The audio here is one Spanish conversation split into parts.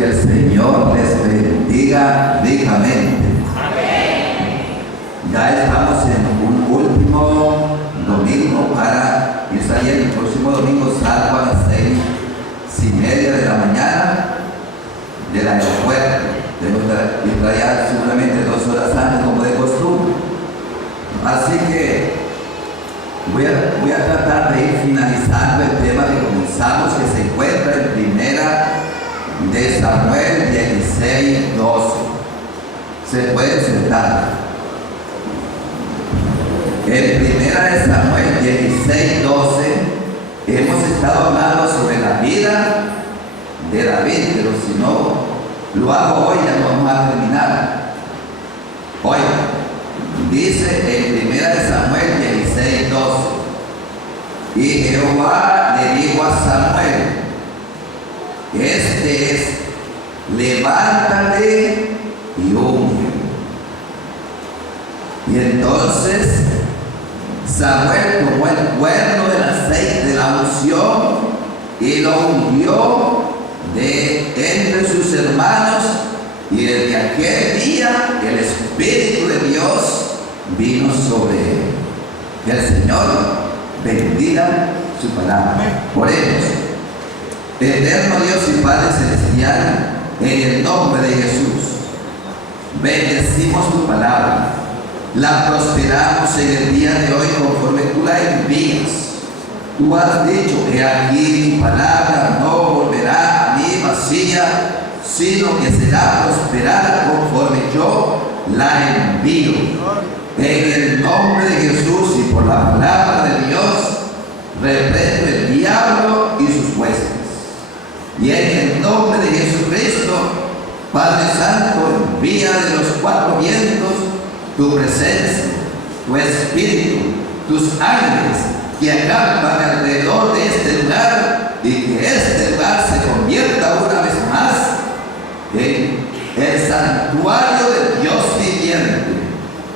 Que el Señor les bendiga ricamente. Ya estamos en un último domingo para ir saliendo. El próximo domingo salgo a las 6:30 de la mañana del aeropuerto. Debo estar allá seguramente 2 horas antes, como de costumbre. Así que voy a tratar de ir finalizando el tema que comenzamos, que se encuentra en Primera de Samuel 16:12. Se puede sentar. En Primera de Samuel 16:12 hemos estado hablando sobre la vida de David, pero si no lo hago hoy ya no vamos a terminar. Hoy dice en Primera de Samuel 16:12: y Jehová le dijo a Samuel, este es, levántate y unge. Y entonces Samuel tomó el cuerno del aceite de la unción y lo ungió de entre sus hermanos, y desde aquel día el Espíritu de Dios vino sobre él. Que el Señor bendiga su palabra. Oremos. Eterno Dios y Padre Celestial, en el nombre de Jesús, bendecimos tu palabra, la prosperamos en el día de hoy conforme tú la envías. Tú has dicho que aquí mi palabra no volverá a mí vacía, sino que será prosperada conforme yo la envío. En el nombre de Jesús y por la palabra de Dios, reprendo el diablo y sus huestes. Y en el nombre de Jesucristo, Padre Santo, envía de los 4 vientos tu presencia, tu espíritu, tus ángeles que acampan alrededor de este lugar, y que este lugar se convierta una vez más en el santuario del Dios viviente.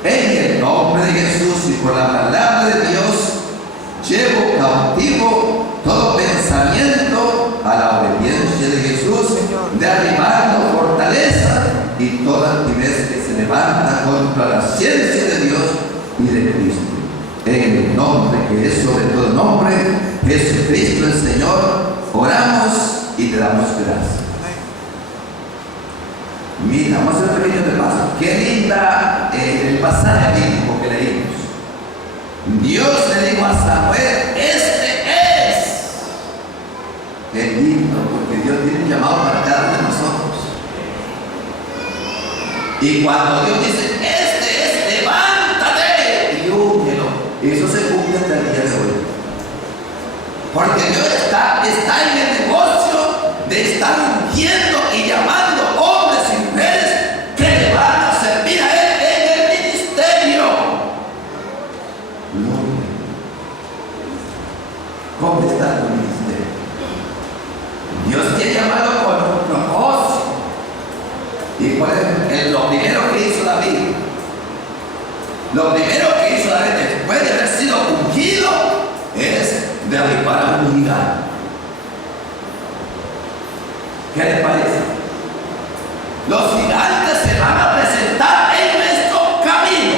En el nombre de Jesús y por la palabra de Dios, llevo cautivo todo pensamiento a la obediencia de Jesús, derribando fortaleza y toda altivez que se levanta contra la ciencia de Dios y de Cristo. En el nombre que es sobre todo nombre, Jesucristo el Señor, oramos y te damos gracias. Mira, vamos a hacer un pequeño repaso. Qué linda el pasaje bíblico que leímos. Dios le dijo a Samuel, este es. Qué lindo, porque Dios tiene un llamado para cada uno de nosotros. Y cuando Dios dice, este es, levántate y úngelo. Eso se cumple hasta el día de hoy. Porque Dios está en el negocio de estar ungiendo y llamando hombres y mujeres que le van a servir a Él en el ministerio. ¿Cómo está tu ministerio? Dios te ha llamado con un propósito. ¿Y cuál es lo primero que hizo David? Lo primero que hizo David después de haber sido ungido es derribar a un gigante. ¿Qué les parece? Los gigantes se van a presentar en nuestro camino,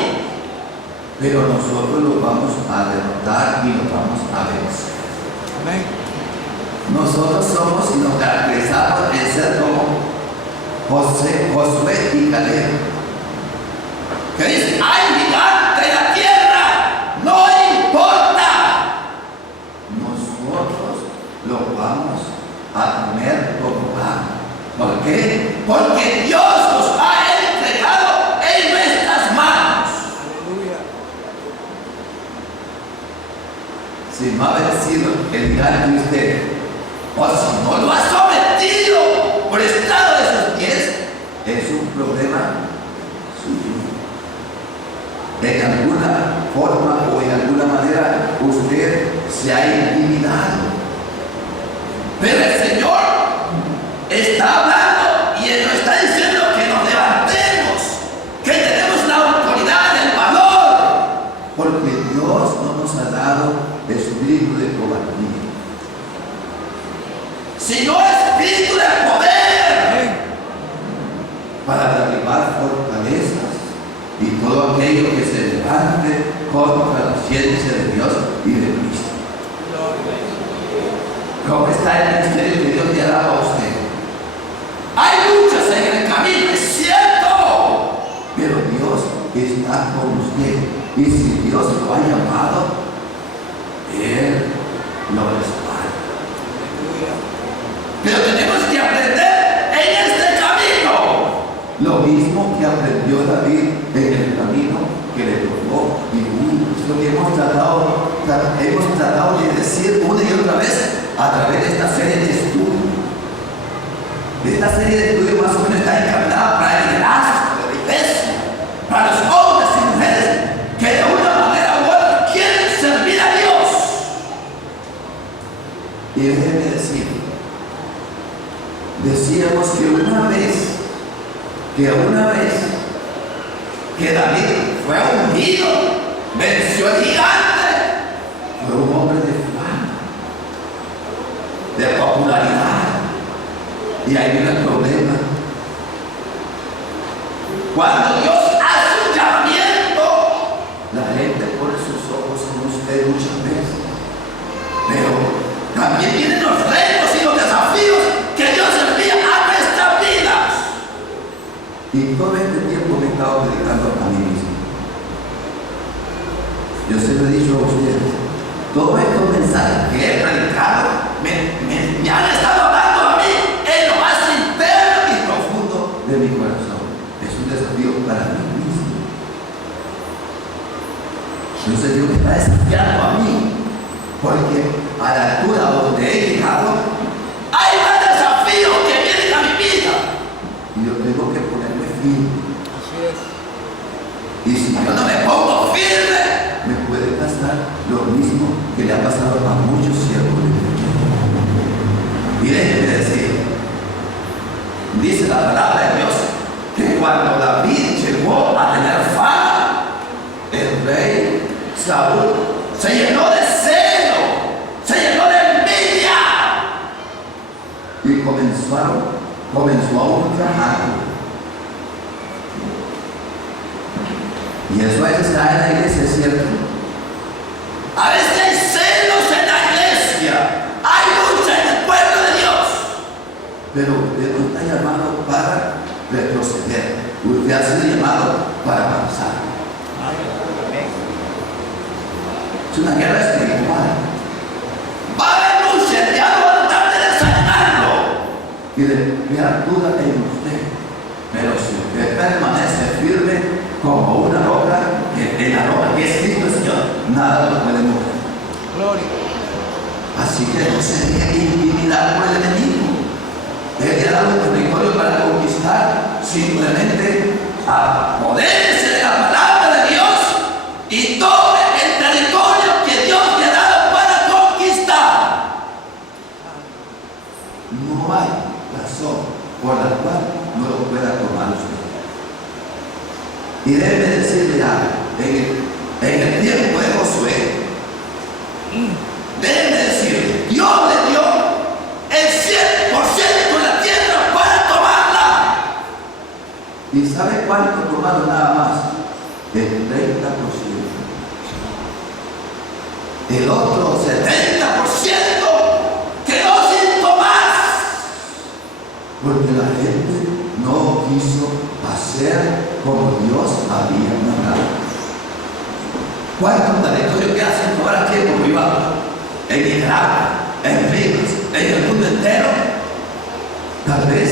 pero nosotros los vamos a derrotar y los vamos a vencer. Amén. Nosotros somos y nos caracterizamos en ser como Josué y Caleb, que dice, hay gigante en la tierra, no importa, nosotros lo vamos a comer como pan. ¿Por qué? Porque Dios nos ha entregado en nuestras manos. Aleluya. Si no ha vencido el gigante de usted, o si no lo ha sometido por estado de sus pies, es un problema suyo. En alguna forma o en alguna manera usted se ha intimidado. Pero el Señor está hablando y Él nos está diciendo que nos levantemos, que tenemos la autoridad, el valor, porque Dios no nos ha dado espíritu de cobardía, sino espíritu de poder, levante contra la ciencia de Dios y de Cristo. ¿Cómo está el ministerio que Dios le ha dado a usted? Hay luchas en el camino, es cierto, pero Dios está con usted. Y si Dios lo ha llamado, Él lo respalda. Pero tenemos que aprender en este camino lo mismo que aprendió David en el camino que le tocó vivir. Es lo que hemos tratado de decir una y otra vez a través de esta serie de estudios. Esta serie de estudios más o menos está encaminada para el liderazgo de la iglesia, para los hombres y mujeres que de una manera u otra quieren servir a Dios. Y déjenme decir, decíamos que una vez que David fue ungido, venció al gigante, fue un hombre de fama, de popularidad. Y ahí viene el problema. Cuando Dios hace un llamamiento, la gente pone sus ojos en usted muchas veces. Pero también vienen los retos y los desafíos que Dios envía a nuestras vidas. Y todo este tiempo me he estado predicando a mí mismo. Yo se lo he dicho a ustedes. Todos estos mensajes que he predicado me han estado hablando a mí en lo más interno y profundo de mi corazón. Es un desafío para mí mismo. Entonces Dios me está desafiando a mí, porque a la altura donde he llegado, hay más desafíos que vienen a mi vida. Y yo tengo que ponerme firme. Así es. Y si yo no me pongo firme, me puede pasar lo mismo que le ha pasado a muchos siervos de Dios. Y déjenme decir, dice la palabra de Dios, que cuando David llegó a tener fama, el rey Saúl se llenó de celo, se llenó de envidia y comenzó a ultrajarlo. Y eso a veces está en la iglesia, es cierto. A veces hay celos en la iglesia, hay lucha en el pueblo de Dios. Pero usted no está llamado para retroceder, usted ha sido llamado para avanzar. Es una guerra espiritual. Va a haber lucha, el diablo va a tratar de desanimarlo y de crear duda en usted. Pero si usted permanece firme como una roca, en la roca que es Cristo el Señor, nada lo puede mover. Gloria. Así que no se deje intimidar por el enemigo. Él le ha dado un territorio para conquistar, simplemente apodérese de la palabra de Dios y tome el territorio que Dios le ha dado para conquistar. No hay razón por la cual no lo pueda tomar usted. Y debe decirle algo, en el tiempo de Josué, debe decirle, Dios le dio el 100% de la tierra para tomarla. ¿Y sabe cuánto tomaron nada más? El 30%. El otro 70% quedó sin tomar. Porque la gente no quiso hacer como Dios había mandado. ¿Cuántos territorios que hacen tomar aquí en privado? En Irak, en Rivas, en el mundo entero. Tal vez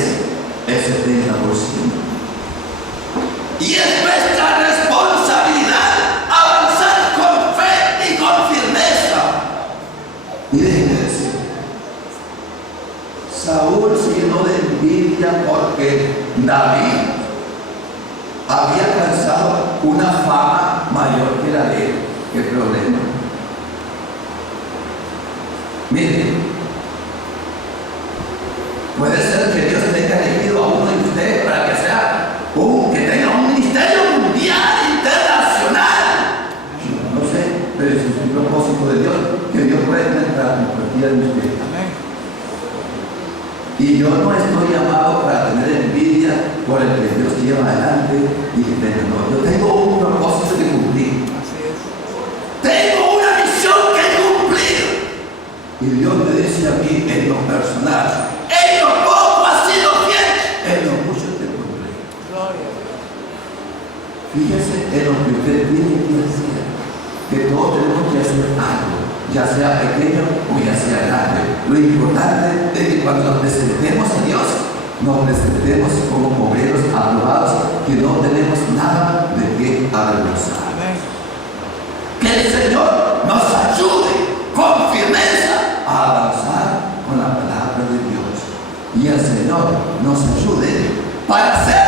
el 70%. Y es nuestra responsabilidad avanzar con fe y con firmeza. Y déjenme decir, Saúl se llenó de envidia porque David había alcanzado una fama mayor que la de él. ¿Qué problema? Miren, puede ser que Dios tenga elegido a uno de ustedes para que sea que tenga un ministerio mundial, internacional. No sé, pero es un propósito de Dios, que Dios puede entrar en cualquiera de ustedes. Y yo no estoy llamado para tener envidia por el que Dios lleva adelante y que tenga. No, yo tengo un propósito que cumplir. Y Dios me dice a mí en lo personal: en lo poco has sido fiel, en lo mucho te pondré. Fíjese en lo que usted tiene que hacer, que todos tenemos que hacer algo, ya sea pequeño o ya sea grande. Lo importante es que cuando nos presentemos a Dios, nos presentemos como obreros aprobados, que no tenemos nada de qué avergonzar. Que el Señor nos ayude con firmeza a avanzar con la palabra de Dios. Y el Señor nos ayude para ser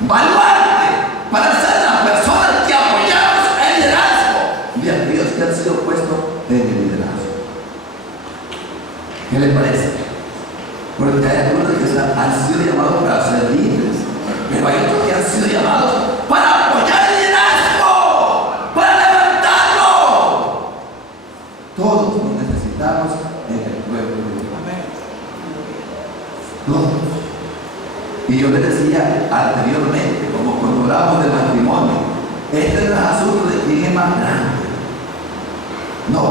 baluarte, para ser las personas que apoyamos el liderazgo de aquellos que han sido puestos en el liderazgo. ¿Qué le parece? Porque hay algunos que han sido llamados para ser líderes, pero hay otros que han sido llamados para apoyar el liderazgo, para levantarlo. Todos nos necesitamos en el pueblo de Dios. Todos. Y yo les decía anteriormente, como cuando hablamos del matrimonio, este no es asunto de quién es más grande. No,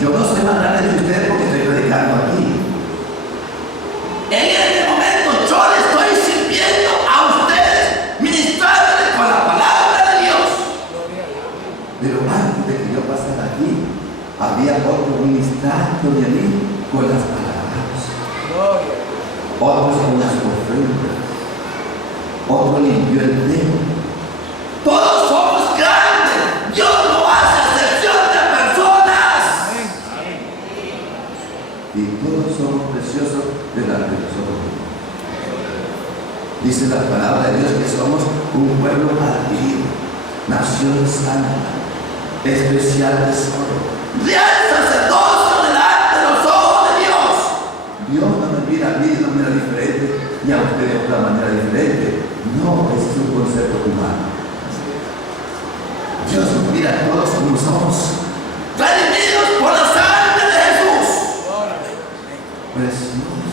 yo no soy más grande que ustedes porque estoy predicando aquí. En este momento yo le estoy sirviendo a ustedes, ministrándoles con la palabra de Dios. Pero antes de que yo pasara aquí, había otro ministrándome a mí con las palabras, otros con las ofrendas, otro limpió el templo. Todos somos grandes. Dios no hace excepción de personas. Y todos somos preciosos delante de nosotros. Dice la palabra de Dios que somos un pueblo adquirido, nación santa, especial tesoro, real sacerdocio delante de los ojos de Dios. Dios no me mira a mí de una manera diferente y a usted de otra manera diferente. No, ese es un concepto humano. Dios nos mira a todos como somos, redimidos por la sangre de Jesús, preciosos,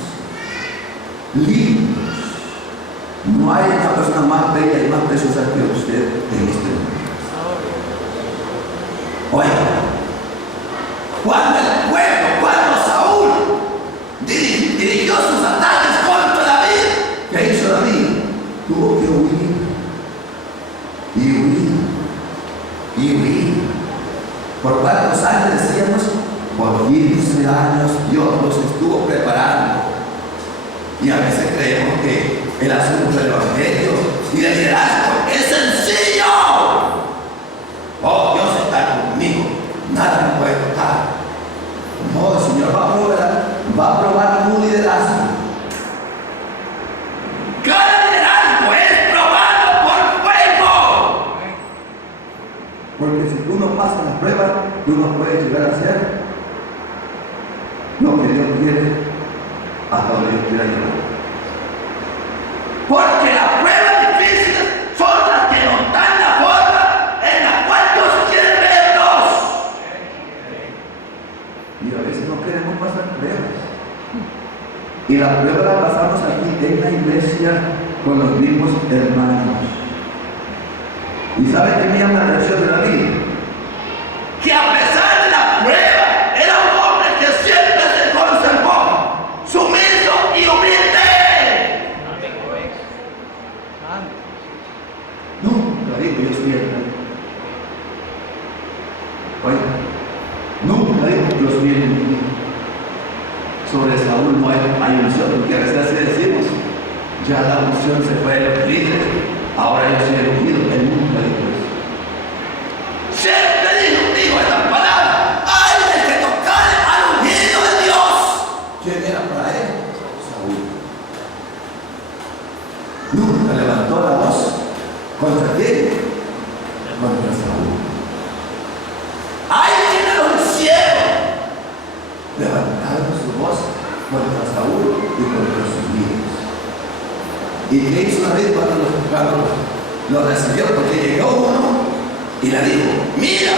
limpios. No hay una persona más bella y más preciosa que usted en este mundo. Oiga, cuando Saúl dirigió sus ataques contra David, ¿qué hizo David? Tuvo que huir y huir y huir. ¿Por cuántos años decíamos? Por 15 años Dios nos estuvo preparando. Y a veces creemos que el asunto del evangelio y del liderazgo es sencillo. Oh, Dios está conmigo, nada me puede tocar. No, el Señor va a probar un liderazgo. Cada liderazgo es probado por fuego. Porque si tú no pasas las pruebas, tú no puedes llegar a ser lo que Dios quiere hasta donde Dios quiera llevar. Porque las pruebas difíciles son las que nos dan la forma en la cual Dios quiere vernos. Y a veces no queremos pasar pruebas. Y la prueba la pasamos aquí en la iglesia con los mismos hermanos. ¿Y sabe qué me llama la atención de David? Que a pesar de la prueba, era un hombre que siempre se conservó sumiso y humilde. Nunca dijo yo soy el rey. Oye, nunca dijo yo soy el rey. Sobre Saúl no hay unción, porque a veces así decimos, ya la unción se fue de los líderes, ahora yo soy el ungido. Él nunca dijo eso. Siempre dijo esta palabra: ¡ay de que tocare al ungido de Dios! ¿Quién era para él? Saúl. Nunca levantó la voz. ¿Contra quién? Contra Saúl. ¡Ay de los cielos! Levantaron su voz contra Saúl y contra sus líderes. ¿Y qué hizo David cuando lo recibió? Porque llegó uno y le dijo: mira,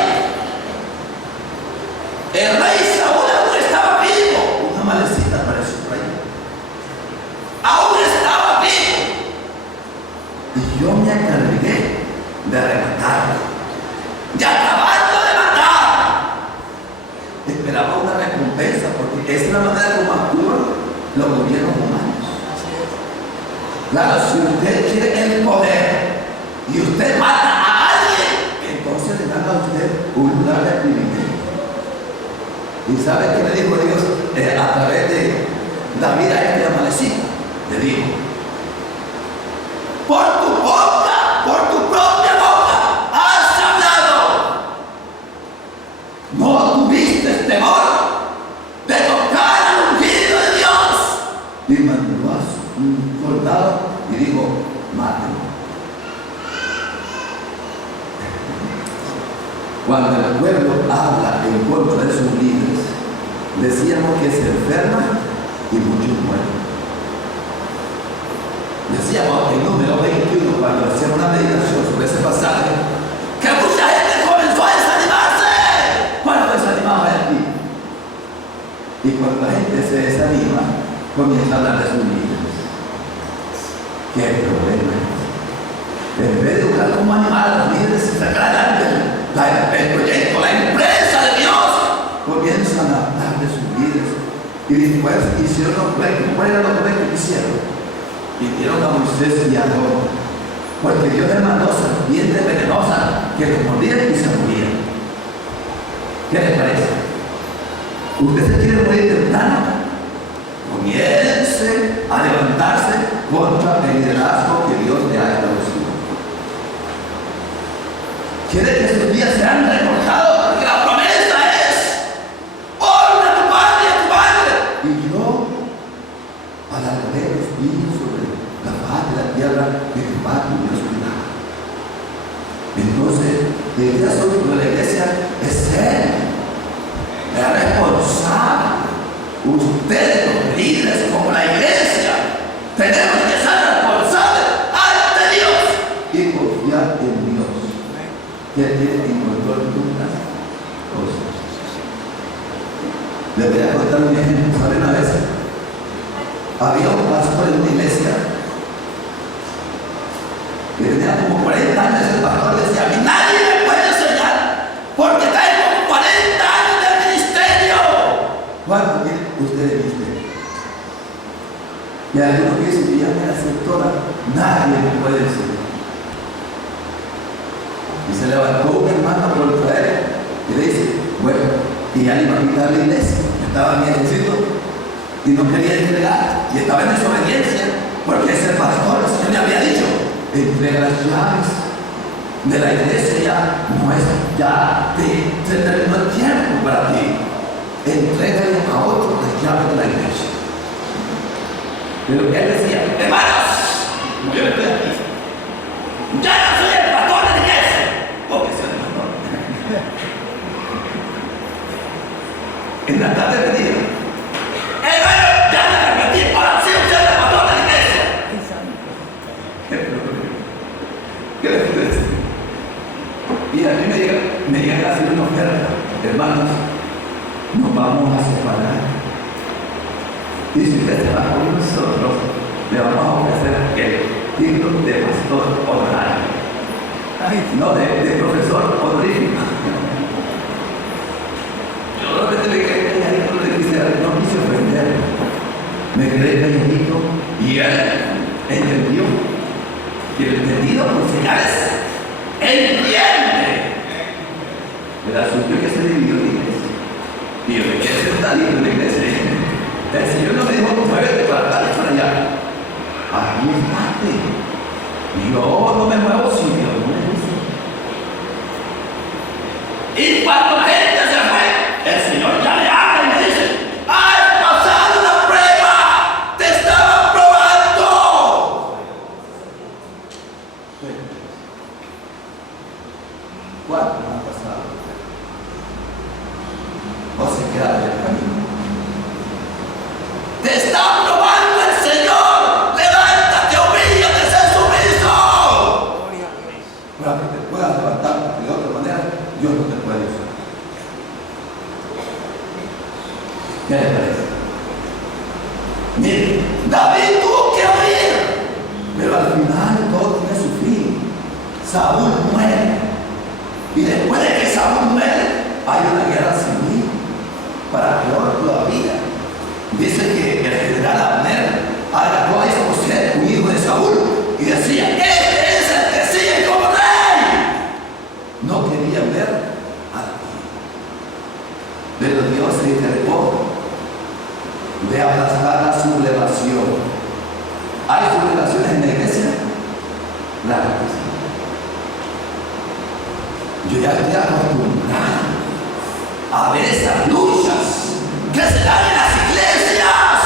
el rey Saúl aún estaba vivo. Una malecita para su rey. Aún estaba vivo. Y yo me encargué de rematarlo, de acabando de matar. esperaba una recompensa, porque esa es la manera como actúan los gobiernos humanos. Claro, si usted quiere el poder y usted mata a alguien, entonces le dan a usted un lugar de privilegio. ¿Y sabe qué le dijo Dios a través de David a este amalecita? Le dijo: por tu boca, por tu propia boca has hablado. No tuviste temor de tocar al ungido de Dios. Y mandó a un soldado y dijo: mátenlo. Cuando el pueblo habla en contra de sus líderes, decíamos que se enferma y muchos mueren. Decíamos en número 21, cuando hacíamos una meditación sobre ese pasaje, que mucha gente comenzó a desanimarse. ¿Cuándo desanimaba a ti? Y cuando la gente se desanima, comienza a hablar de sus líderes. ¿Qué problema es? En vez de buscar cómo animar a los líderes y sacar adelante el proyecto, la empresa de Dios, comienzan a hablar de sus líderes. Y después hicieron lo correcto. ¿Cuál era lo correcto que hicieron? Y dieron a Moisés y a Aarón, porque Dios les mandó serpientes venenosas que los mordían y se morían. ¿Qué les parece? ¿Usted se quiere morir temprano? Comience a levantarse contra el liderazgo que Dios le ha establecido. ¿Quiere que sus días sean recortados? Porque la promesa es: honra a tu padre y a tu madre. Y yo alargaré los días sobre la faz de la tierra que tu padre y Dios cuidaba. Entonces, el día sobre la iglesia es Él, el responsable. Ustedes, los líderes, como la iglesia, tenemos que ser responsables ante Dios y confiar en Dios, que tiene en control de las cosas. Les voy a contar un ejemplo. ¿Saben? Una vez había un pastor en una iglesia que tenía como 40 años. El pastor decía: a mí nadie me puede enseñar porque tengo 40 años de ministerio. ¿Cuánto tiene usted de ministerio? Y algunos dicen que ya me aceptó, nadie me puede enseñar. Y se levantó un hermano contra él y le dice: bueno, y ya le iba a quitar la iglesia, estaba en ejército y no quería entregar, y estaba en desobediencia, porque ese pastor, el Señor le había dicho: entrega las llaves de la iglesia, ya no es, ya se terminó el tiempo para ti, entrégale a otro las llaves de la iglesia. Pero él decía: hermanos, yo estoy aquí, ya no soy el pastor de la iglesia, porque soy el pastor. En la tarde me dijo: hermano, ya me arrepentí, ahora sí usted es el pastor de la iglesia. ¿Qué le puedo decir? Y a mí me llegan a hacer una oferta: hermanos, nos vamos a separar. Y si usted se va con nosotros, le vamos a ofrecer el título de pastor honorario, no de profesor honorífico. Yo solamente me quedé calladito, no quise ofender. Me quedé calladito y él entendió. Y el entendido por señales entiende. El asunto es que se dividió la iglesia. Y yo me quedé sentadito en la iglesia. El Señor no me dijo: muévete para acá y para allá. Aquí estate. Y yo no me muevo si Dios no me dice. Y cuando la gente se fue, el Señor ya le habla y me dice: has pasado la prueba, te estaba probando. ¿Cuánto han pasado? ¿O se quedaron en el camino? Te está probando el Señor. Levántate, humíllate, sé sumiso. Para que te puedas levantar, porque de otra manera Dios no te puede usar. ¿Qué les parece? Miren, David tuvo que huir, pero al final todo tiene su fin. Saúl muere, y después de que Saúl muere, hay una guerra civil. Dice que el general Abner agarró a Isboset, un hijo de Saúl, y decía: este es el que sigue como rey. No querían ver a David, pero Dios se encargó de aplastar la sublevación. ¿Hay sublevaciones en la iglesia? Claro que sí. Yo ya estoy acostumbrado a ver esas luchas que se dan en las iglesias,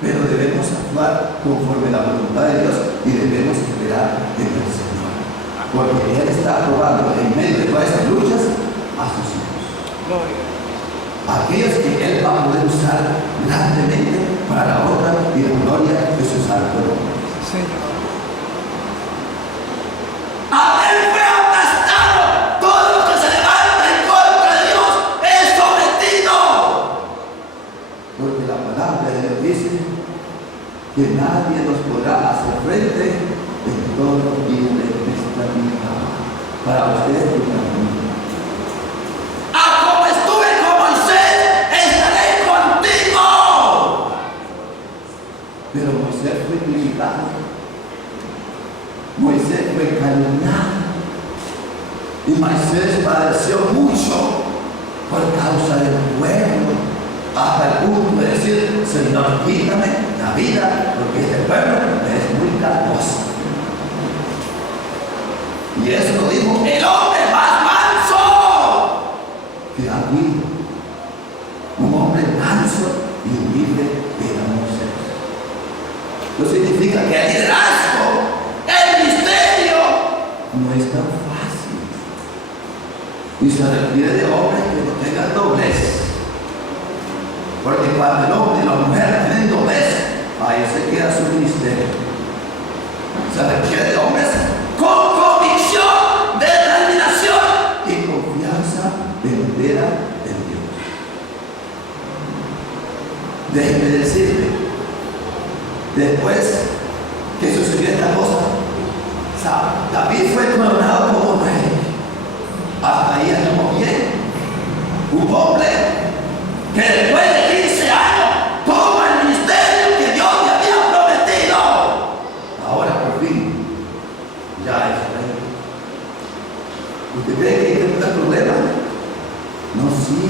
pero debemos actuar conforme a la voluntad de Dios y debemos esperar en el Señor, porque Él está aprobando en medio de todas esas luchas a sus hijos, aquellos que Él va a poder usar grandemente para la honra y la gloria de su santo nombre. Abel fue aplastado. Todo lo que se levanta en contra de Dios es sometido, porque la palabra de Dios dice que nadie nos podrá hacer frente en todo y de esta vida. Para ustedes y para mí. Como estuve con Moisés, estaré contigo. Pero Moisés fue criticado, Moisés fue calumniado, y Moisés padeció mucho por causa del pueblo, hasta el punto de decir: Señor, quítame la vida, porque este pueblo es muy cargoso. Y eso lo dijo el hombre más manso que David. Un hombre manso y humilde era Moisés. Eso significa que el liderazgo, el ministerio, no es tan fácil. Y se requiere de hombres que no tengan doblez. Porque cuando el hombre y la mujer tienen doblez, ahí se queda su ministerio. Se requiere de hombres con convicción, determinación y confianza entera en Dios. Déjenme decirle, después que sucedió esta cosa, David fue coronado como rey. Hasta ahí estamos bien. Un hombre que después de 15 años toma el ministerio que Dios le había prometido. Ahora por fin ya es rey. ¿Usted cree que hay un problema? No, sí.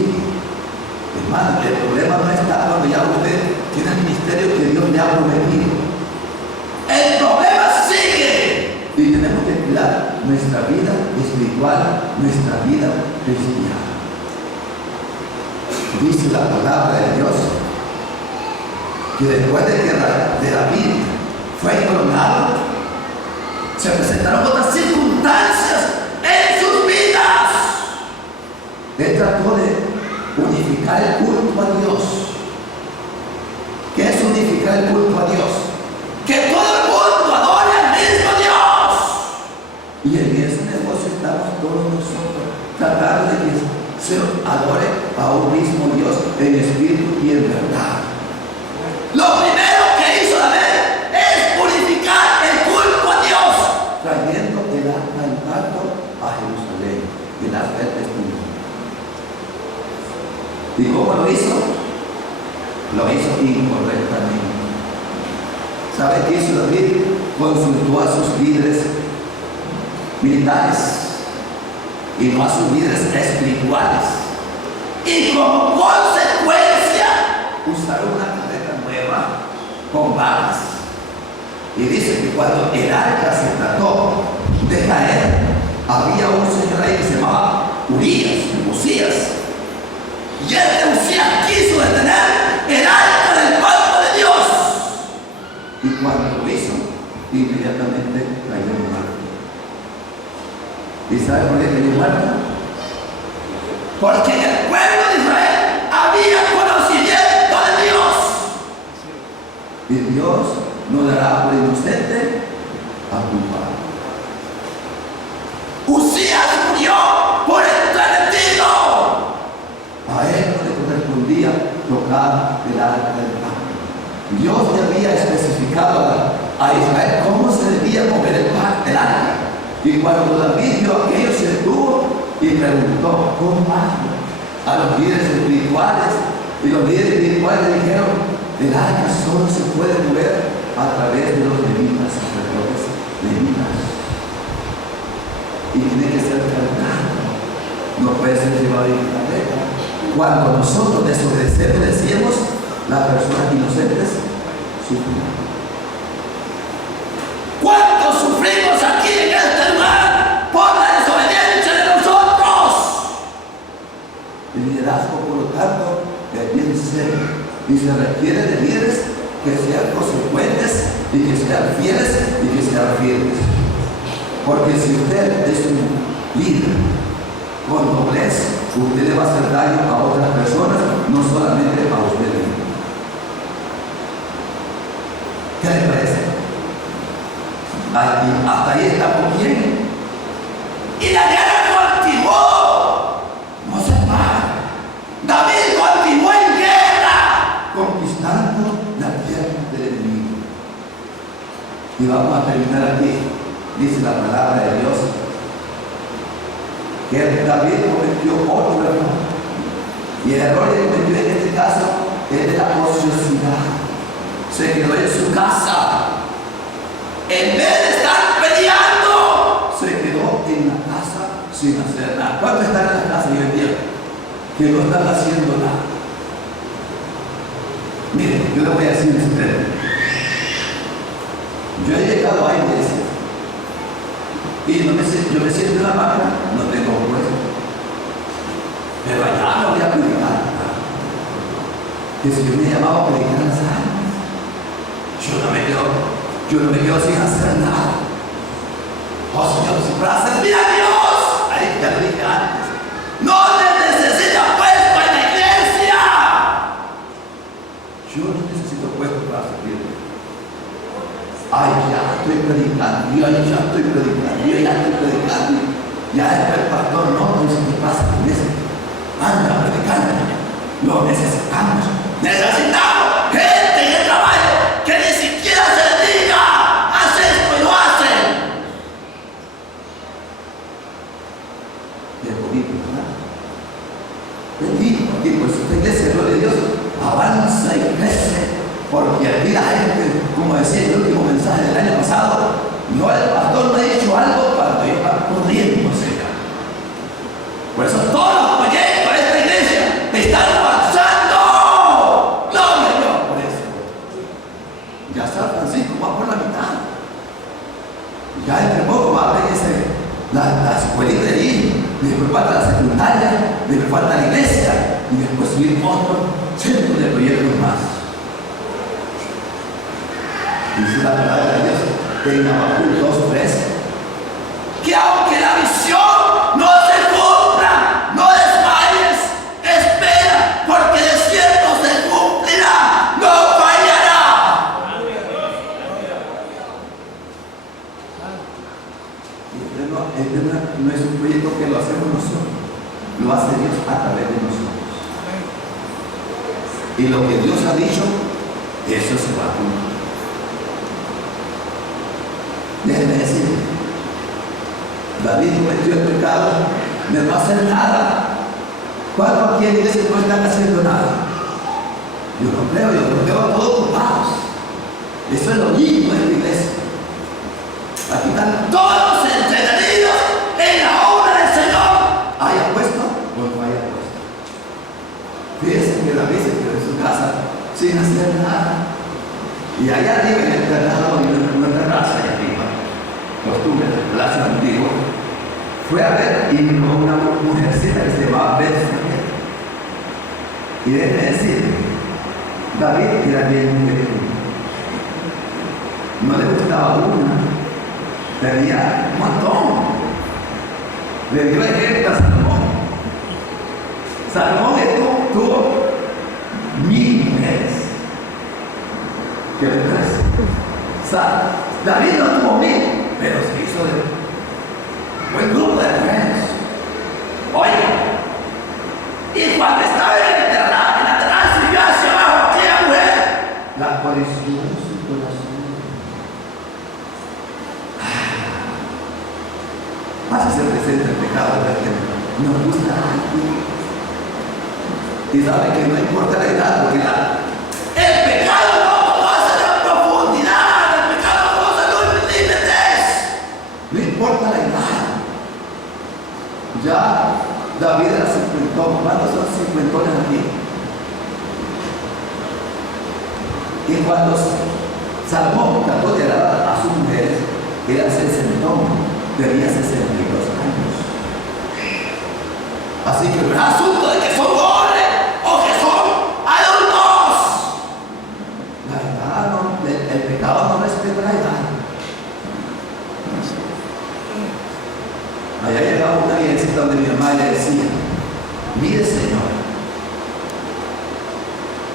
Hermano, el problema no está cuando ya usted tiene el ministerio que Dios le ha prometido. El problema sigue. Y tenemos que cuidar nuestra vida espiritual, nuestra vida cristiana. Dice la palabra de Dios que después de que David fue coronado, se presentaron otras circunstancias en sus vidas. Él trató de unificar el culto a Dios. ¿Qué es unificar el culto a Dios? Que todo el mundo adore al mismo Dios. Y en ese negocio estamos todos nosotros, tratando de que se adore a un mismo Dios en espíritu y en verdad. Lo primero que hizo David es purificar el culto a Dios, trayendo el arca del pacto a Jerusalén, el arca del testimonio. ¿Y cómo lo hizo? Lo hizo incorrectamente. ¿Sabe qué hizo David? Consultó a sus líderes militares y no a sus líderes espirituales. Y como consecuencia usaron una carreta nueva con varas. Y dice que cuando el arca se trató de caer, había un señor ahí que se llamaba Usías. Y este Usías quiso detener el arca del pacto de Dios. Y cuando lo hizo, inmediatamente cayó muerto. ¿Y sabe por qué cayó muerto? Porque en el pueblo de Israel había conocimiento de Dios. Y Dios no dará por inocente a culpable. Usías murió por entremetido. A él no le correspondía tocar el arca del pacto. Dios le había especificado a Israel cómo se debía mover el arca. Y cuando David vio aquello, se detuvo y preguntó: ¿cómo hago? A los líderes espirituales. Y los líderes espirituales dijeron: El arca solo se puede mover a través de los levitas, sacerdotes levitas. Y tiene que ser cargado. No puede ser llevado en carreta. Cuando nosotros desobedecemos, decimos, las personas inocentes sufren. ¿Cuánto sufrimos aquí en este lugar por la desobediencia de nosotros? El liderazgo, por lo tanto, es bien serio y se requiere de líderes que sean consecuentes y que sean fieles y que sean firmes. Porque si usted es un líder con doblez, usted le va a hacer daño a otras personas, no solamente a usted mismo. ¿Qué le parece? Hasta ahí estamos bien. Y la guerra continuó. No se para. David continuó en guerra, conquistando la tierra del enemigo. Y vamos a terminar aquí. Dice la palabra de Dios que David cometió otro error. Y el error que cometió en este caso es de la ociosidad. Se quedó en su casa. En vez de estar peleando, se quedó en la casa sin hacer nada. ¿Cuántos están en la casa hoy en día que no están haciendo nada? Miren, yo le voy a decir un secreto. Yo he llegado a iglesia y yo me siento en la máquina, no tengo puesto. Pero allá no voy a predicar. Que si yo me llamaba a predicar las almas, yo no me quedo sin hacer nada. Oh Señor, si para servir a Dios, ahí ya lo dije antes, no te necesita puesto en la iglesia. Yo no necesito puesto para servir. Ay, ya estoy predicando, ya estoy predicando. Ya el pastor no dice qué pasa con eso. Anda predicando. Lo necesitamos. Necesitamos gente en el trabajo que ni siquiera se diga, haz esto y lo hacen. Es bonito, ¿verdad? Bendito, aquí pues esta iglesia, gloria a Dios, avanza y crece. Porque aquí la gente, como decía el último mensaje del año pasado, no, el pastor me ha dicho algo cuando yo estaba corriendo cerca. Por eso todos los proyectos de esta iglesia están avanzando. Gloria a Dios por eso. Ya San Francisco va por la mitad. Ya entre poco va a abrir la escuelita de ahí. Después falta la secundaria, después falta la iglesia y después subir otro centro de proyectos más. Dice la palabra de Dios en Habacuc 2:3 que aunque la visión no se cumpla, no desmayes, espera, porque de cierto se cumplirá, no fallará. Este no es un proyecto que lo hacemos nosotros, lo hace Dios a través de nosotros. Y lo que Dios ha dicho, eso se va a cumplir. Déjenme decir, David cometió el pecado de no hacer nada. ¿Cuántos aquí en la iglesia no están haciendo nada? Yo los veo a todos ocupados. Eso es lo mismo de la iglesia. Aquí están todos entretenidos en la obra del Señor. ¿Haya puesto o no haya puesto? Fíjense que David se quedó en su casa sin hacer nada. Y allá arriba en el terreno, en una terraza allá arriba, costumbre del palacio antiguo, fue a ver y vio una mujercita que se llamaba Betsabé. Y déjenme decir, David era bien mujeriego. No le gustaba una, tenía un montón. Le dio ejemplo a Salomón. Salomón tuvo 1000 mujeres. ¿Qué le parece? David no tuvo 1000, pero se hizo de buen grupo de mujeres. Oye, y cuando estaba en la terraza y vio hacia abajo aquella mujer, la codició en su corazón. Así se presenta el pecado, ¿verdad? Que nos gusta algo. Y sabe que no importa la edad, porque el pecado David era cincuentón. ¿Cuántos son cincuentones aquí? Y cuando Salomón trató de agradar a sus mujeres, era sesentón, tenía 62 años. Así que no es asunto de que son jóvenes o que son adultos. La edad no, el pecado no respeta la edad. Allá llegaba una iglesia donde mi mamá le decía: mire señora,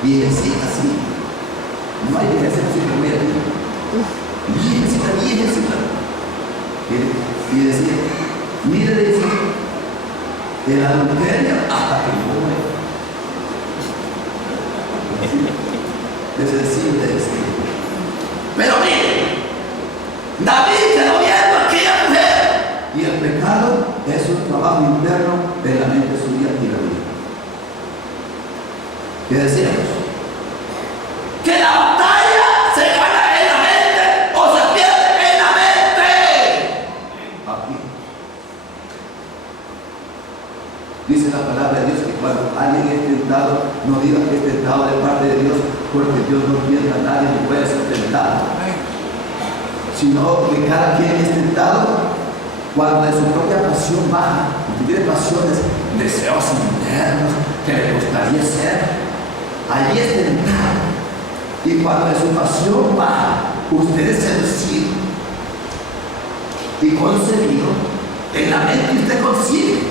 viejecita así, no hay viejecita así que voy a decir, viejecita. Y decía: mire, le decía, el adulterio hasta que muere. Es sensible decir. Pero mire, David quedó viendo a aquella mujer. Y el pecado es un trabajo interno de la mente suya y la vida. ¿Qué decíamos? Que la batalla se gana en la mente o se pierde en la mente. Aquí dice la palabra de Dios que cuando alguien es tentado, no diga que es tentado de parte de Dios, porque Dios no tienta a nadie ni puede ser tentado, sino que cada quien es tentado cuando de su propia pasión baja, porque tiene pasiones, deseos internos que le gustaría ser, allí es tentado. Y cuando de su pasión baja, usted es seducido y concebido, en la mente usted consigue.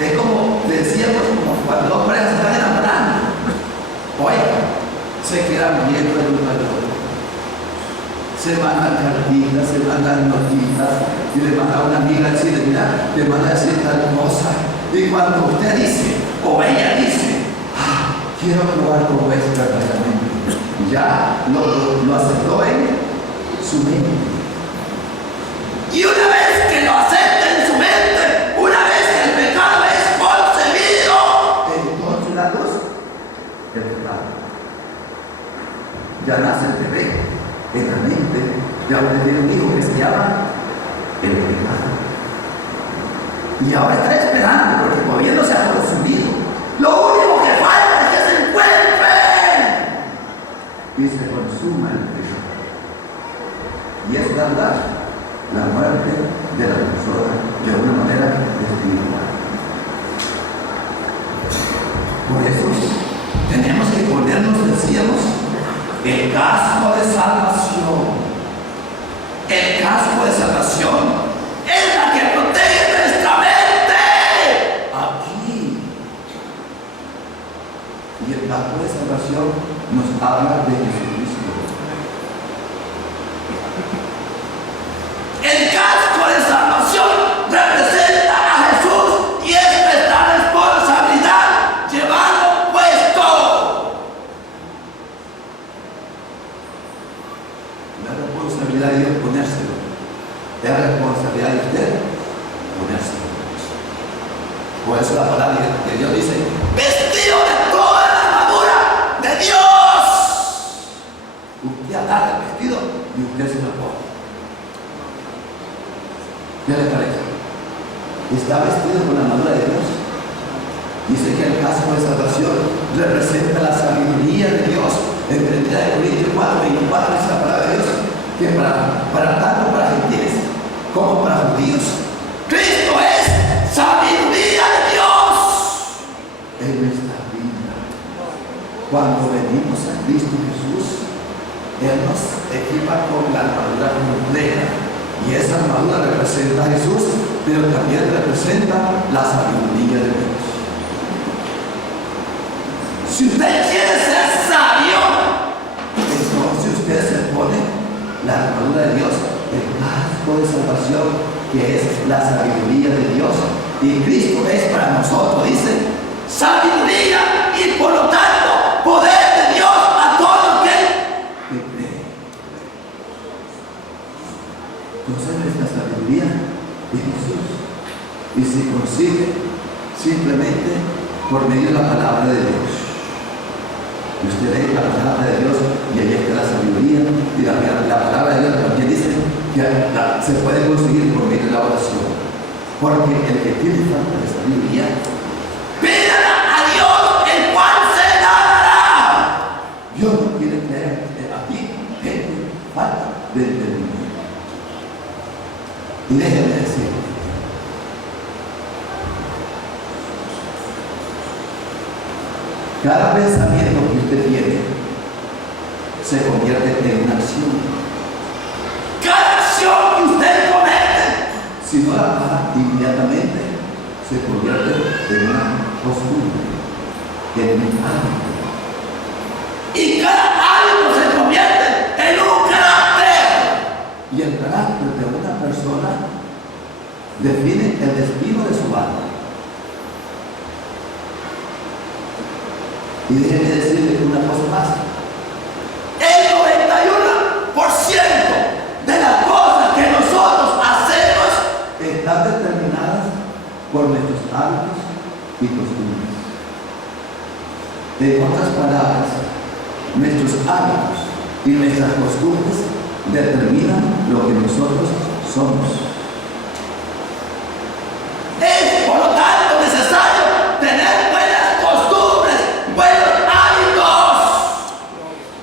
Es como decíamos, como cuando dos parejas están enamorando. Oiga, se quedan viendo el uno al otro. Se mandan cartitas, se mandan notitas, y le manda a una amiga decirle: mira, te manda a decir tal cosa. Y cuando usted dice, o ella dice: quiero probar cómo es verdaderamente, ya lo aceptó en su mente. Y una vez que lo acepta en su mente, una vez que el pecado es concebido, entonces la luz, el pecado. Ya nace el bebé en la mente, ya usted tiene un hijo que se llama el pecado. Y ahora está esperando, porque todavía no se ha consumido. Lo único que falta es que se encuentren y se consuma el pecado. Y es la muerte de la persona de una manera espiritual. Por eso tenemos que ponernos, decíamos, el casco de salvación. El casco de salvación es la que protege nuestra mente. Aquí. Y el casco de salvación nos habla de Jesucristo. El casco de salvación representa a Jesús y es nuestra responsabilidad llevarlo puesto. La responsabilidad de Dios ponérselo. Es la responsabilidad de usted ponérselo. Por eso la palabra de Dios dice: vestido de toda la armadura de Dios. Usted agarra el vestido y usted se lo pone. ¿Qué le parece? Está vestido con la armadura de Dios. Dice que el casco de salvación representa la sabiduría de Dios. En 1 Corintios 4:24 dice la palabra de Dios que para tanto para gentiles como para judíos, Cristo es sabiduría de Dios en nuestra vida. Cuando venimos a Cristo Jesús, Él nos equipa con la armadura completa. Y esa armadura representa a Jesús, pero también representa la sabiduría de Dios. Si usted quiere ser sabio, entonces usted se pone la armadura de Dios, el casco de salvación, que es la sabiduría de Dios. Y Cristo es para nosotros, dice, sabiduría y por lo tanto poder de Dios a todo aquel que cree. Entonces nuestra sabiduría es Jesús y se consigue simplemente por medio de la palabra de Dios. Y usted lee la palabra de Dios y ahí está la sabiduría, y la palabra de Dios también dice que se puede conseguir por medio de la oración. Porque el que tiene falta de sabiduría, pídala a Dios, el cual se la dará. Dios no quiere creer aquí gente falta de entendimiento. Y déjenme decir, cada pensamiento que usted tiene se convierte en una acción. Cada acción que usted comete, Si no la para inmediatamente, se convierte en una costumbre, en un hábito. y cada hábito se convierte en un carácter. Y el carácter de una persona define el destino de su alma. Y déjeme decirle una cosa más. El 91% de las cosas que nosotros hacemos Están determinadas por nuestros hábitos y costumbres. En otras palabras, nuestros hábitos y nuestras costumbres determinan lo que nosotros somos. es, por lo tanto, necesario tener buenas costumbres, buenos hábitos.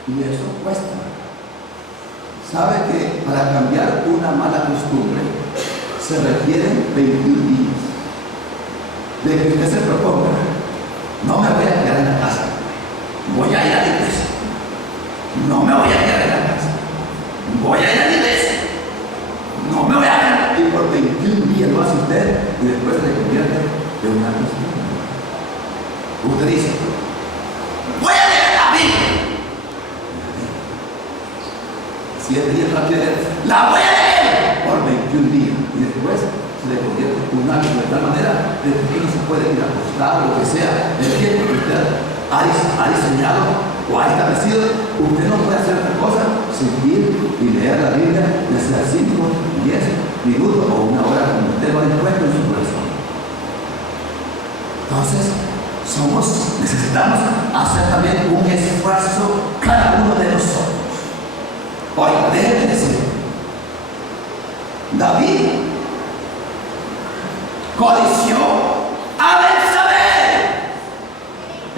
Y eso cuesta. ¿Sabe que para cambiar una mala costumbre se requieren 21 días? De que usted se proponga, no me voy a quedar en la casa, voy a ir a la iglesia. No me voy a quedar en la casa, voy a ir a la iglesia. No me voy a quedar. Y por 21 días lo hace usted y después se convierte en una costumbre. Usted dice, Voy a leer la Biblia. 7 días la quiere La voy a leer. por 21 días y después se le convierte en un hábito de tal manera de que no se puede ir a acostar o lo que sea el tiempo que usted ha diseñado o ha establecido. Usted no puede hacer otra cosa sin ir y leer la Biblia, ya sea 5, 10 minutos o una hora, como usted lo ha dispuesto en su corazón. Entonces necesitamos hacer también un esfuerzo cada uno de nosotros. Oiga, déjenme decir, David codició a Betsabé.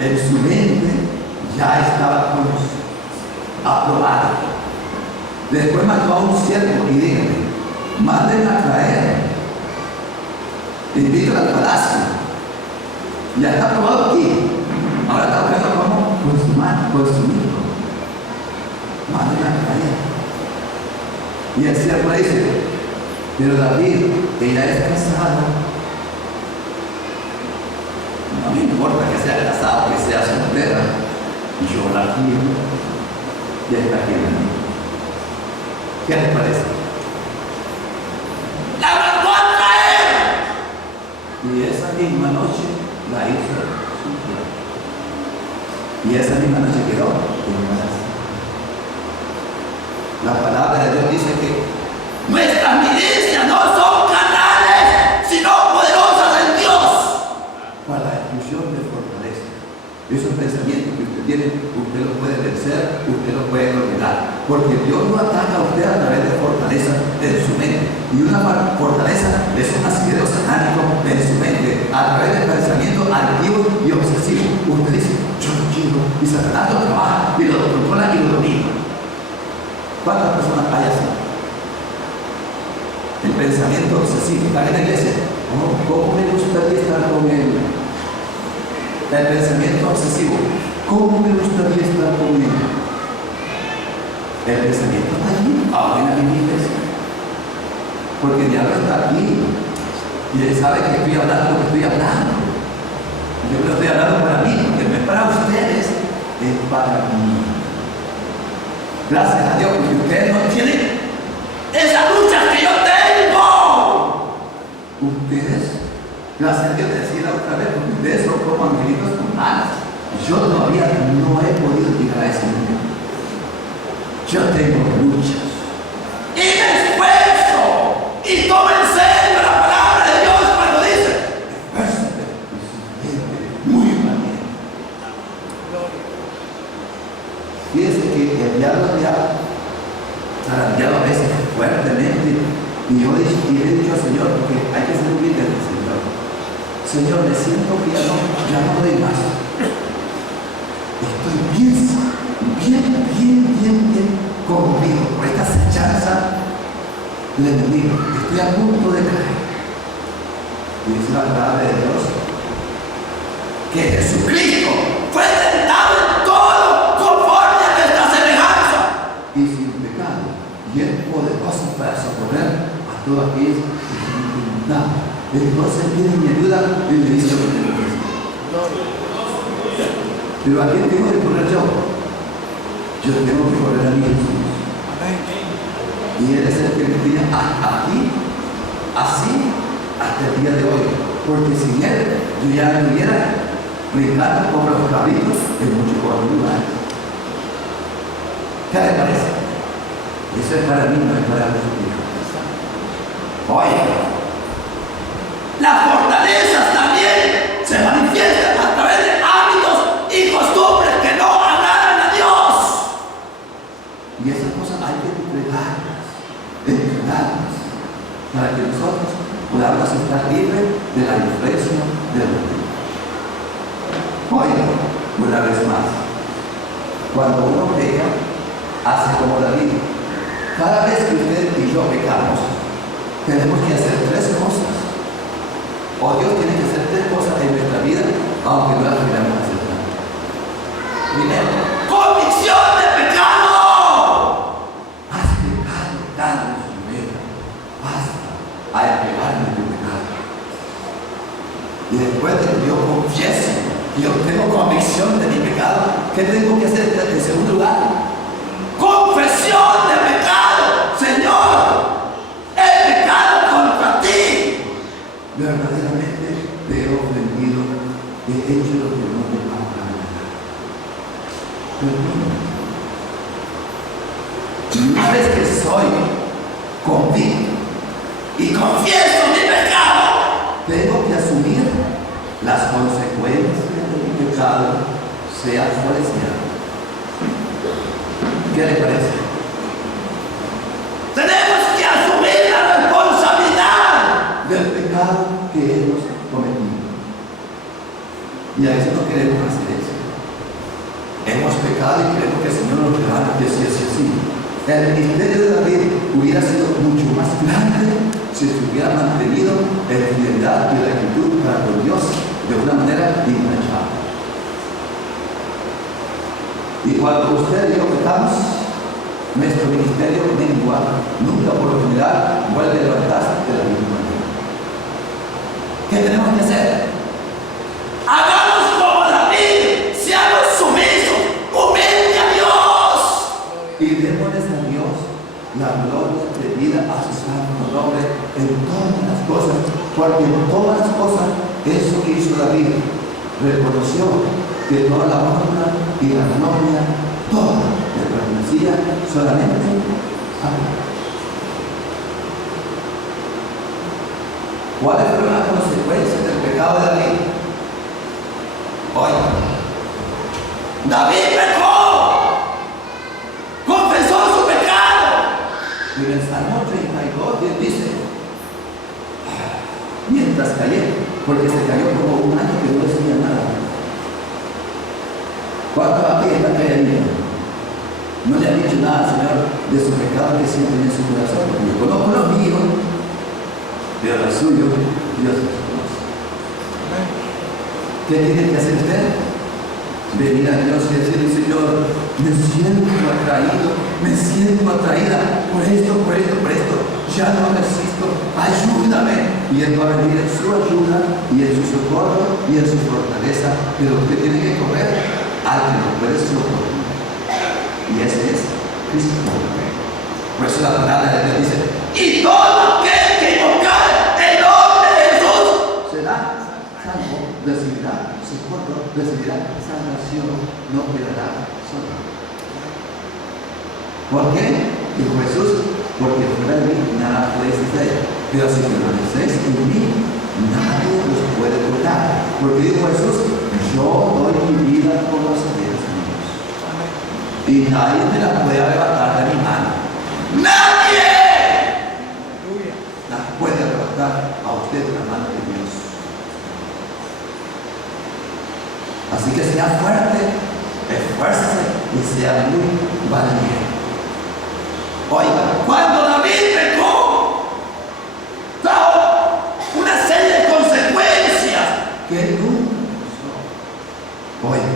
En su mente ya estaba aprobado. Después mató a un siervo y dijo, manden a traer, invítalo al palacio. Ya está aprobado aquí. Ahora está buscando cómo consumar, consumir. Manden a traer. Y el siervo le dice, pero David, ella es casada. No me importa que sea casado, que sea soltera. Yo la quiero. Y está aquí. ¿Qué les parece? La mandó a traer. Y esa misma noche la hizo suya. Y esa misma noche quedó embarazada. La palabra de Dios dice que Nuestras milicias no son carnales, sino poderosas en Dios. para la expulsión de fortaleza. Esos pensamientos que usted tiene, usted los puede vencer, usted los puede dominar. Porque Dios no ataca a usted a través de fortaleza en su mente. Y una fortaleza es un asidero satánico en su mente, a través de pensamientos altivos y obsesivos. Usted dice, yo lo quiero, y Satanás lo trabaja, y lo controla y lo domina. ¿Cuántas personas hay así? El pensamiento obsesivo, está en la iglesia. Oh, ¿cómo me gustaría estar con él? El pensamiento obsesivo, ¿cómo me gustaría estar con él? El pensamiento está allí, ahora en la iglesia. Porque el diablo está aquí. Y él sabe que estoy hablando lo que estoy hablando. Yo lo estoy hablando para mí, porque no es para ustedes, es para mí. Gracias a Dios, porque ustedes no tienen Esa lucha que yo tengo. ustedes, gracias a Dios, decía otra vez, porque ustedes son como angelitos con alas. Yo todavía no he podido llegar a ese nivel. Yo tengo luchas. Y me esfuerzo. Y tomo en serio la palabra de Dios cuando dice, Esfuérzate y siente muy valiente. Fíjense que el diablo le ha zarandeado a veces fuertemente Y yo le he dicho al Señor, porque hay que ser humilde al Señor. Señor, me siento que ya no doy más. Estoy bien conmigo por esta acechanza del enemigo. Estoy a punto de caer. Y dice la palabra de Dios que Jesucristo fue tentado en todo conforme a nuestra semejanza y sin pecado, y es poderoso para socorrer a todos aquellos que son tentados. Entonces pide mi ayuda y me dice lo que tengo que hacer. Pero ¿a quién tengo que correr yo? Yo tengo que correr a mí, Jesús. Y Él es el que me tiene aquí, así, hasta el día de hoy. Porque sin Él, yo ya no hubiera brincando como los cabritos en muchos otros lugares. ¿Qué le parece? Eso es para mí, no es para Jesucristo. Oye, las fortalezas también se manifiestan a través de hábitos y costumbres que no agradan a Dios. Y esas cosas hay que entregarlas, para que nosotros podamos estar libres de la influencia del mundo. Oye, una vez más, cuando uno peca, hace como David. Cada vez que usted y yo pecamos, tenemos que hacer tres cosas. O Dios tiene que hacer tres cosas en nuestra vida, aunque no las queramos aceptar. Primero, convicción de pecado. Has pecado tanto en su vida. Basta a entregarme tu pecado. Y después de que yo confiese, yo tengo convicción de mi pecado, ¿qué tengo que hacer en segundo lugar? Confesión de pecado. Señor, he pecado contra ti. Verdaderamente te he ofendido, he hecho lo que no te agrada. Perdóname. Una vez que soy convicto y confieso mi pecado, tengo que asumir las consecuencias de mi pecado, sea cual sea. ¿Qué le parece? Tenemos que asumir la responsabilidad del pecado que hemos cometido. Y a veces no queremos hacer eso. Hemos pecado y creemos que el Señor nos va a decir así. El ministerio de David hubiera sido mucho más grande si se hubiera mantenido en fidelidad y rectitud para con Dios de una manera intachable. Y cuando usted y yo pecamos, nuestro ministerio mengua, nunca por lo general vuelve a levantarse de la misma manera. ¿Qué tenemos que hacer? Hagamos como David, seamos sumisos, humilde a Dios y démosles a Dios la gloria debida a su santo nombre en todas las cosas, porque en todas las cosas eso que hizo David reconoció que toda la honra y la gloria, toda le pertenecía solamente a Dios. ¿Cuáles fueron las consecuencias del pecado de David? Oye, David pecó, confesó su pecado. Y en el Salmo 32 Dios dice, mientras cayó, porque se cayó como un año que no decía nada. ¿Cuántos aquí están cayendo? No le han dicho nada al Señor de su pecado que sienten en su corazón, porque yo conozco los míos, pero los suyos, Dios los conoce. ¿Qué tiene que hacer usted? Venir a Dios y decirle, Señor, me siento atraído, me siento atraída por esto, ya no resisto, ayúdame. Y Él va a venir en su ayuda y en su socorro y en su fortaleza, pero usted tiene que correr al que no puede socorrer. Y ese es Cristo. Por eso la palabra de Dios dice, y todo aquel que invocare el nombre de Jesús será salvo, recibirá socorro, recibirá salvación, no quedará solo. ¿Por qué? Dijo Jesús, porque fuera de mí nada podéis hacer, pero si permanecéis en mí, nadie los puede tocar. Porque dijo Jesús, yo doy mi vida por los seres míos. Y nadie me la puede arrebatar de mi mano. ¡Nadie! que sea fuerte, esfuércese y sea muy valiente. Oiga, cuando David pecó, trajo una serie de consecuencias que él nunca pensó. Oiga,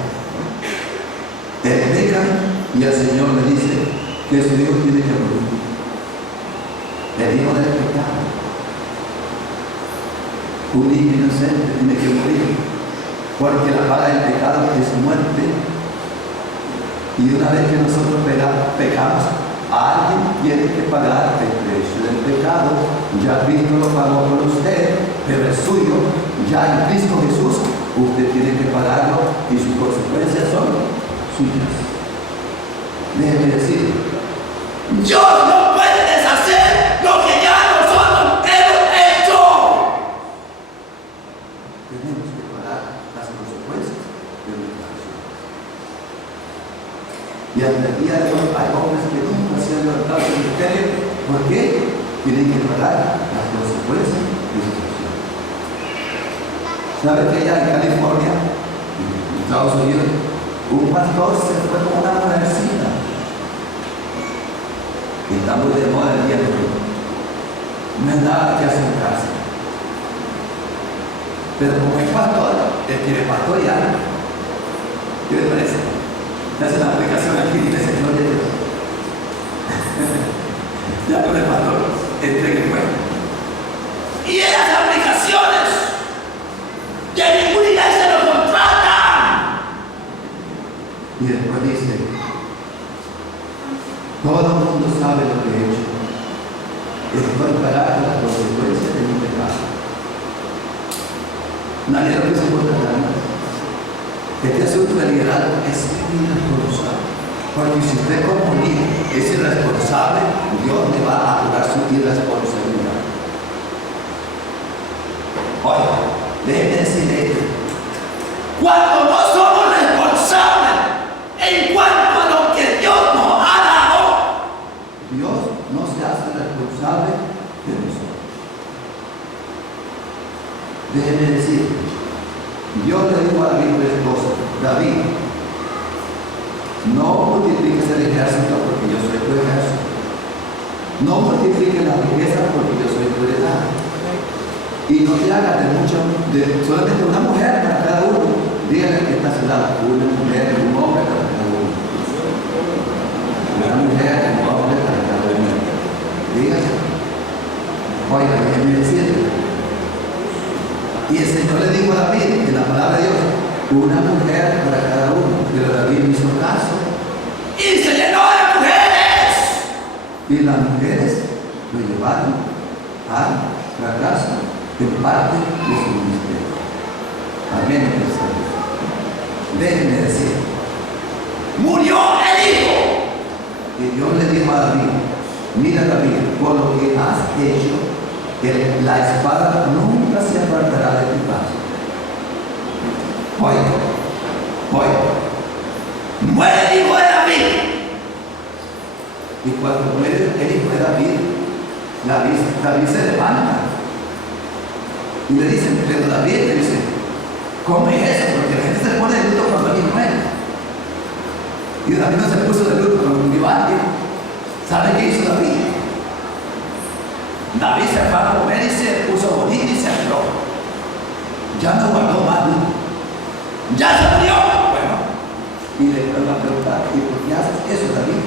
él peca y el Señor le dice que su hijo tiene que morir. El hijo del pecado. Un niño inocente tiene que morir, porque la paga del pecado es muerte. Y una vez que nosotros pecamos, alguien tiene que pagar el precio del pecado. Ya Cristo lo pagó por usted, pero el suyo, ya en Cristo Jesús, usted tiene que pagarlo y sus consecuencias son suyas. Déjeme decir, Dios no puede deshacer lo que ya nosotros hemos hecho. Tenemos que pagar las consecuencias de nuestra acción. Y hasta el día de hoy hay hombres que nunca se han levantado del ministerio. ¿Por qué? Tienen que pagar las consecuencias de su acción. ¿Sabe que allá en California, en Estados Unidos, un pastor se fue con una mujercita? Está muy de moda el día de hoy. No es nada que acercarse. Pero como es pastor, él quiere pastorear. ¿Qué le parece? Le hace la aplicación aquí y dice, Señor de Dios. Ya con el pastor, entregue fuego. Y esas aplicaciones, que ninguna iglesia lo contrata. Y después dice, todo el mundo sabe lo que he hecho. Estoy pagando las consecuencias de mi pecado. Nadie lo quiso contratar más. Este asunto de liderazgo es irresponsable. Porque si usted como líder es irresponsable, Dios le va a jurar su irresponsabilidad. Oiga, déjeme decirle esto. Cuando no somos responsables en cuanto a lo que Dios nos ha dado, Dios no se hace responsable de nosotros. Déjeme decir, Dios le dijo a David tres cosas. David, no multipliques el ejército porque yo soy tu ejército. No multipliques las riquezas porque yo soy tu heredad. Y no te hagas solamente una mujer para cada uno. Dígale que esta ciudad, una mujer, un hombre para cada uno. Una mujer, un hombre para cada uno. Dígale. Oiga, déjeme decirle. Y el Señor le dijo a David, en la palabra de Dios, una mujer para cada uno. Pero David hizo caso y se llenó de mujeres. Y las mujeres lo llevaron al fracaso en parte de su ministerio. Amén. Déjenme decir, murió el hijo. Y Dios le dijo a David, mira David, por lo que has hecho, la espada nunca se apartará de tu brazo. Oiga, muere el hijo de David. Y cuando muere el hijo de David, David se levanta. Y le dicen, pero David le dice, ¿cómo es eso? Porque la gente se pone de luto cuando alguien muere. Y David no se puso de luto cuando murió alguien. ¿Sabe qué hizo David? David se fue a comer y se puso bonito y se arregló. Ya no guardó más luto. Ya se murió. Bueno, y le van a preguntar, ¿y por qué haces eso, David?